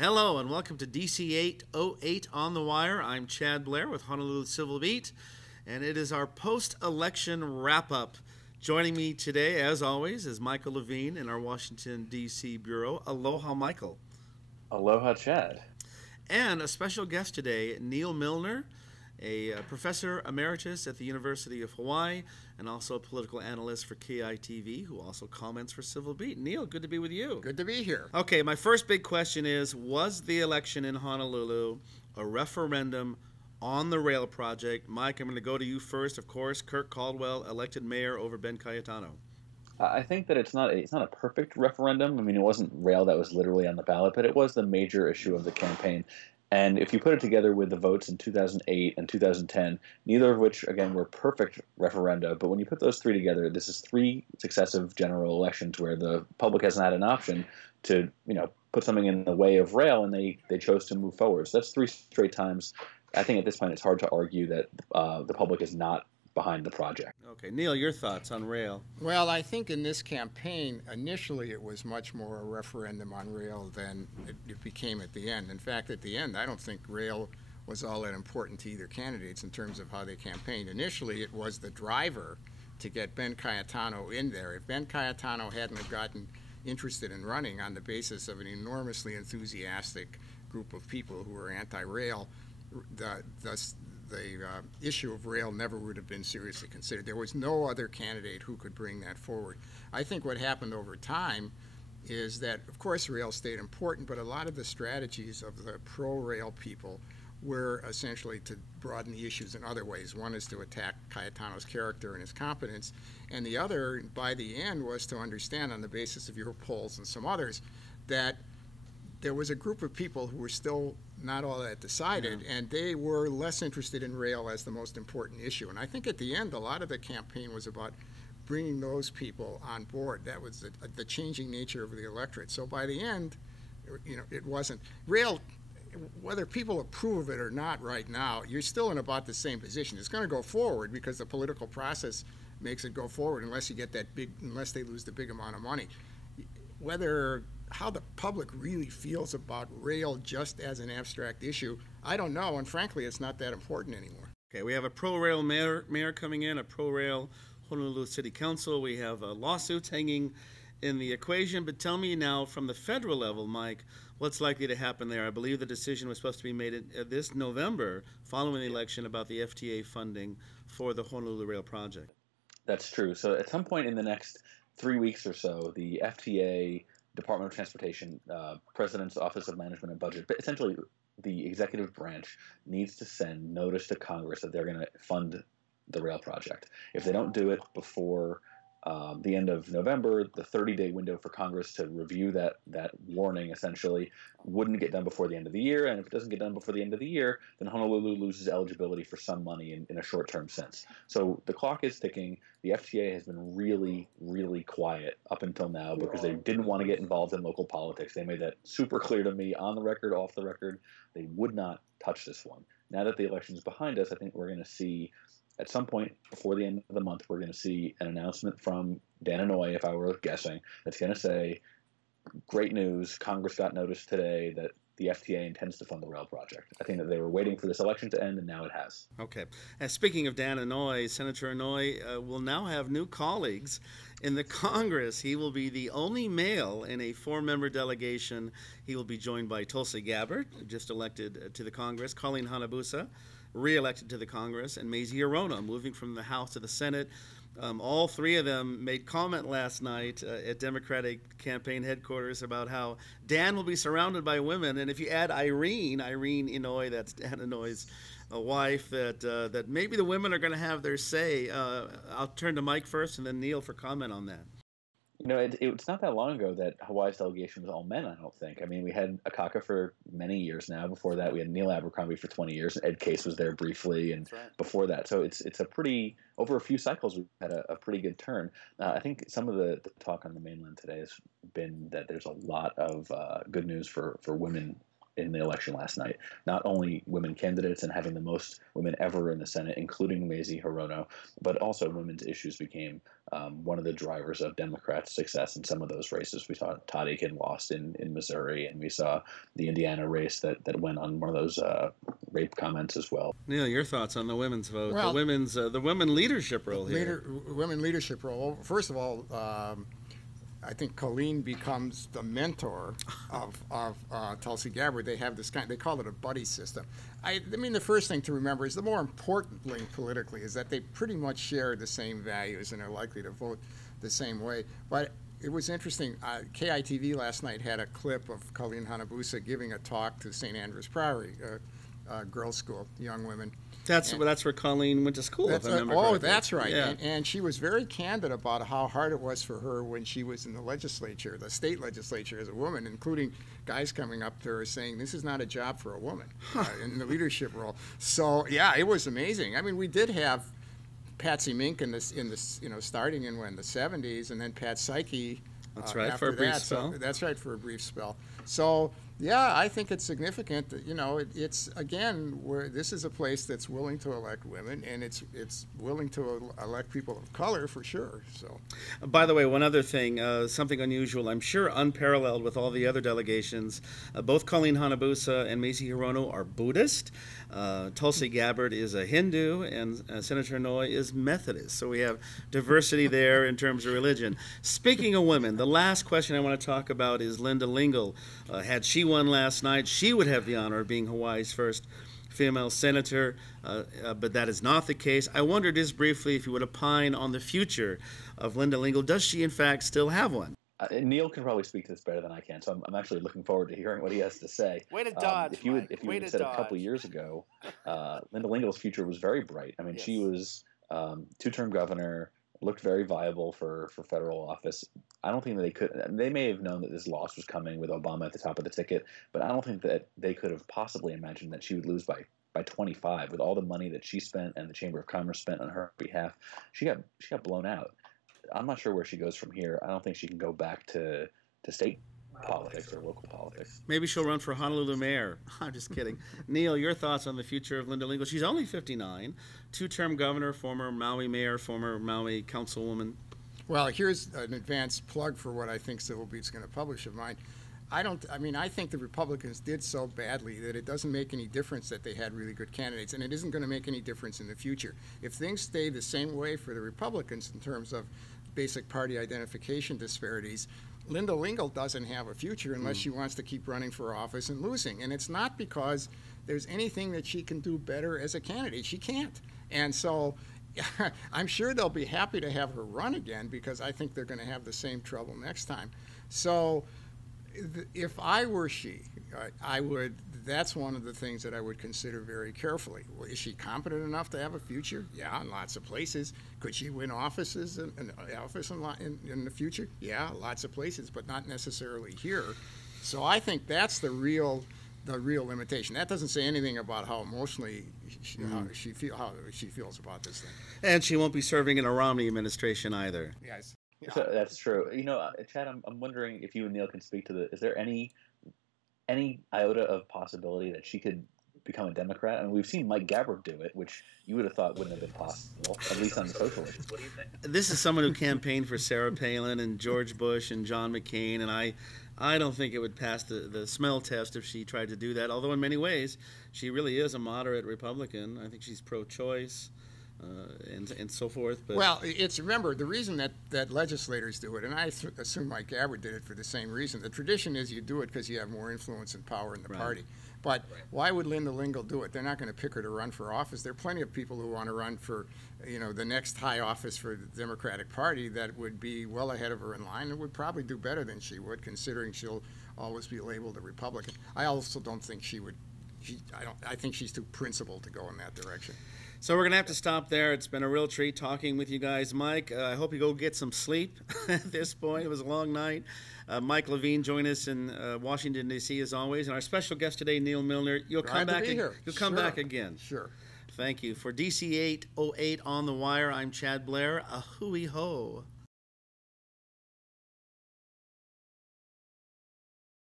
Hello and welcome to DC808 on the Wire. I'm Chad Blair with Honolulu Civil Beat, and it is our post-election wrap-up. Joining me today, as always, is Michael Levine in our Washington, D.C. Bureau. Aloha, Michael. Aloha, Chad. And a special guest today, Neal Milner, a professor emeritus at the University of Hawaii and also a political analyst for KITV who also comments for Civil Beat. Neal, good to be with you. Good to be here. Okay, my first big question is, was the election in Honolulu a referendum on the rail project? Mike, I'm going to go to you first. Of course, Kirk Caldwell elected mayor over Ben Cayetano. I think that it's not a perfect referendum. I mean, it wasn't rail that was literally on the ballot, but it was the major issue of the campaign. And if you put it together with the votes in 2008 and 2010, neither of which, again, were perfect referenda, but when you put those three together, this is three successive general elections where the public hasn't had an option to, put something in the way of rail, and they chose to move forward. So that's three straight times. I think at this point it's hard to argue that the public is not behind the project. Okay, Neal, your thoughts on rail? Well, I think in this campaign, initially it was much more a referendum on rail than it became at the end. In fact, at the end, I don't think rail was all that important to either candidates in terms of how they campaigned. Initially, it was the driver to get Ben Cayetano in there. If Ben Cayetano hadn't have gotten interested in running on the basis of an enormously enthusiastic group of people who were anti-rail, the issue of rail never would have been seriously considered. There was no other candidate who could bring that forward. I think what happened over time is that, of course, rail stayed important, but a lot of the strategies of the pro-rail people were essentially to broaden the issues in other ways. One is to attack Cayetano's character and his competence, and the other, by the end, was to understand on the basis of your polls and some others that there was a group of people who were still not all that decided, and they were less interested in rail as the most important issue. And I think at the end, a lot of the campaign was about bringing those people on board. That was the changing nature of the electorate. So by the end, it wasn't rail. Whether people approve of it or not right now, you're still in about the same position. It's going to go forward because the political process makes it go forward unless you get unless they lose the big amount of money. How the public really feels about rail just as an abstract issue, I don't know, and frankly, it's not that important anymore. Okay, we have a pro-rail mayor coming in, a pro-rail Honolulu City Council. We have lawsuits hanging in the equation, but tell me now from the federal level, Mike, what's likely to happen there? I believe the decision was supposed to be made this November following the election about the FTA funding for the Honolulu Rail project. That's true. So at some point in the next 3 weeks or so, the FTA, Department of Transportation, President's Office of Management and Budget, but essentially the executive branch needs to send notice to Congress that they're going to fund the rail project. If they don't do it before the end of November, the 30-day window for Congress to review that warning essentially wouldn't get done before the end of the year. And if it doesn't get done before the end of the year, then Honolulu loses eligibility for some money in a short-term sense. So the clock is ticking. The FTA has been really, really quiet up until now because they didn't want to get involved in local politics. They made that super clear to me on the record, off the record. They would not touch this one. Now that the election is behind us, I think we're going to see at some point before the end of the month, we're going to see an announcement from Dan Inouye, if I were guessing, that's going to say, great news, Congress got notice today that the FTA intends to fund the rail project. I think that they were waiting for this election to end, and now it has. Okay. And speaking of Dan Inouye, Senator Inouye will now have new colleagues in the Congress. He will be the only male in a four-member delegation. He will be joined by Tulsi Gabbard, just elected to the Congress, Colleen Hanabusa, re-elected to the Congress, and Mazie Hirono, moving from the House to the Senate. All three of them made comment last night at Democratic campaign headquarters about how Dan will be surrounded by women, and if you add Irene Inouye, that's Dan Inouye's wife, that maybe the women are going to have their say. I'll turn to Mike first, and then Neal for comment on that. It's not that long ago that Hawaii's delegation was all men, I don't think. I mean, we had Akaka for many years now. Before that, we had Neil Abercrombie for 20 years. Ed Case was there briefly, and before that. So it's a pretty, over a few cycles, we've had a pretty good turn. I think some of the talk on the mainland today has been that there's a lot of good news for women in the election last night. Not only women candidates and having the most women ever in the Senate, including Mazie Hirono, but also women's issues became one of the drivers of Democrats' success in some of those races. We saw Todd Aiken lost in Missouri, and we saw the Indiana race that went on one of those rape comments as well. Neal, your thoughts on the women's vote, Well, the women leadership role here? Women leadership role. First of all, I think Colleen becomes the mentor of Tulsi Gabbard. They have this they call it a buddy system. I mean, the first thing to remember is the more important link politically is that they pretty much share the same values and are likely to vote the same way. But it was interesting. KITV last night had a clip of Colleen Hanabusa giving a talk to St. Andrew's Priory, girls' school, young women. That's where Colleen went to school, if I remember correctly. That's right. Yeah. And she was very candid about how hard it was for her when she was in the legislature, the state legislature as a woman, including guys coming up to her saying, this is not a job for a woman in the leadership role. So, yeah, it was amazing. I mean, we did have Patsy Mink in this starting in the 70s, and then Pat Psyche. That's right, for a brief spell. So, that's right, for a brief spell. So, yeah, I think it's significant that, it's, again, where this is a place that's willing to elect women, and it's willing to elect people of color for sure. So, by the way, one other thing, something unusual, I'm sure unparalleled with all the other delegations. Both Colleen Hanabusa and Mazie Hirono are Buddhist. Tulsi Gabbard is a Hindu, and Senator Inouye is Methodist. So we have diversity there in terms of religion. Speaking of women, the last question I want to talk about is Linda Lingle. Had she won last night, she would have the honor of being Hawaii's first female senator, but that is not the case. I wondered just briefly if you would opine on the future of Linda Lingle. Does she, in fact, still have one? Neal can probably speak to this better than I can, so I'm actually looking forward to hearing what he has to say. Way to dodge, if you had said a couple of years ago, Linda Lingle's future was very bright. I mean, yes. She was two-term governor, looked very viable for federal office. I don't think that they may have known that this loss was coming with Obama at the top of the ticket, but I don't think that they could have possibly imagined that she would lose by 25 with all the money that she spent and the Chamber of Commerce spent on her behalf. She got blown out. I'm not sure where she goes from here. I don't think she can go back to state politics or local politics. Maybe she'll run for Honolulu mayor. I'm just kidding. Neal, your thoughts on the future of Linda Lingle? She's only 59, two-term governor, former Maui mayor, former Maui councilwoman. Well, here's an advanced plug for what I think Civil Beat's going to publish of mine. I think the Republicans did so badly that it doesn't make any difference that they had really good candidates, and it isn't going to make any difference in the future. If things stay the same way for the Republicans in terms of basic party identification disparities, Linda Lingle doesn't have a future unless she wants to keep running for office and losing. And it's not because there's anything that she can do better as a candidate. She can't. And so I'm sure they'll be happy to have her run again because I think they're going to have the same trouble next time. So if I were she, that's one of the things that I would consider very carefully. Is she competent enough to have a future? Yeah, in lots of places. Could she win offices in the future? Yeah, lots of places, but not necessarily here. So I think that's the real limitation. That doesn't say anything about how emotionally how she feels about this thing. And she won't be serving in a Romney administration either. Yes. Yeah. So that's true. Chad, I'm wondering if you and Neal can speak to is there any iota of possibility that she could become a Democrat? I mean, we've seen Mike Gabbard do it, which you would have thought wouldn't have been possible, at least on the social issues. What do you think? This is someone who campaigned for Sarah Palin and George Bush and John McCain, and I don't think it would pass the smell test if she tried to do that, although in many ways she really is a moderate Republican. I think she's pro-choice. And so forth. But well, remember, the reason that legislators do it, and I assume Mike Gabbard did it for the same reason. The tradition is you do it because you have more influence and power in the party. But why would Linda Lingle do it? They're not going to pick her to run for office. There are plenty of people who want to run for, the next high office for the Democratic Party that would be well ahead of her in line and would probably do better than she would, considering she'll always be labeled a Republican. I also don't think she would. I think she's too principled to go in that direction. So we're going to have to stop there. It's been a real treat talking with you guys. Mike, I hope you go get some sleep at this point. It was a long night. Mike Levine joined us in Washington, D.C. as always. And our special guest today, Neal Milner. You'll come back back again. Sure. Thank you. For DC808 on the Wire, I'm Chad Blair. A hooey ho.